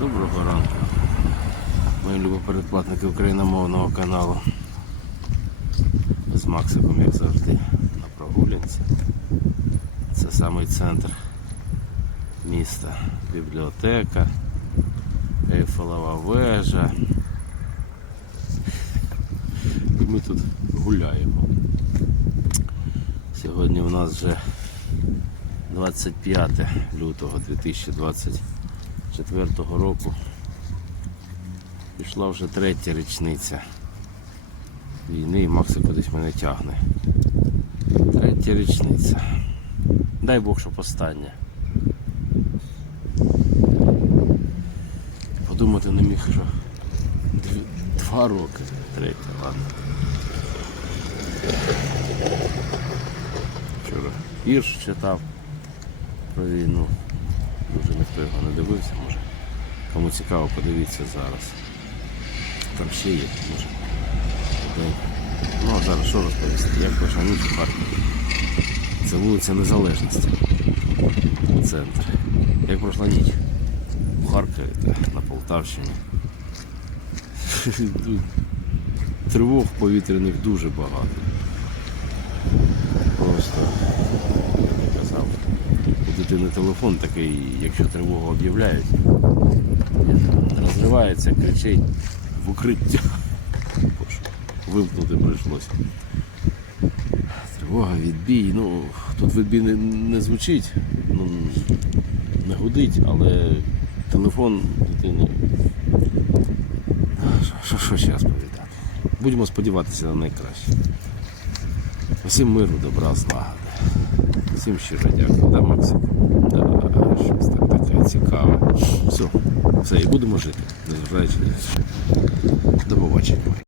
Доброго ранку. Мої любопередплатники україномовного каналу. З Максиком, як завжди, на прогулянці. Це самий центр міста. Бібліотека, Ейфелева вежа. І ми тут гуляємо. Сьогодні у нас вже 25 лютого 2024 року. Пішла вже третя річниця війни і Максик кудись мене тягне. Третя річниця. Дай Бог, щоб остання. Подумати не міг, що два роки. Третя, ладно. Вчора вірш читав про війну. Дивився, може. Кому цікаво, подивіться зараз. Там ще є, може. Ну а зараз що розповісти? Як ніч в Харкові? Це вулиця Незалежності. Центр. Як пройшла ніч? В Харкові на Полтавщині. Тривог повітряних дуже багато. Просто, у дитини телефон такий, якщо тривогу об'являють, розривається, кричить в укриття. Вимкнути прийшлося. Тривога, відбій. Ну, тут відбій не, не звучить, ну, не гудить, але телефон дитини. Що, що ще розповідати? Будемо сподіватися на найкраще. Всім миру, добра, злагоди. Всім щиро дякую, да, Максим? Да, щось так таке цікаве. Все, все, і будемо жити, незважаючи. До побачення.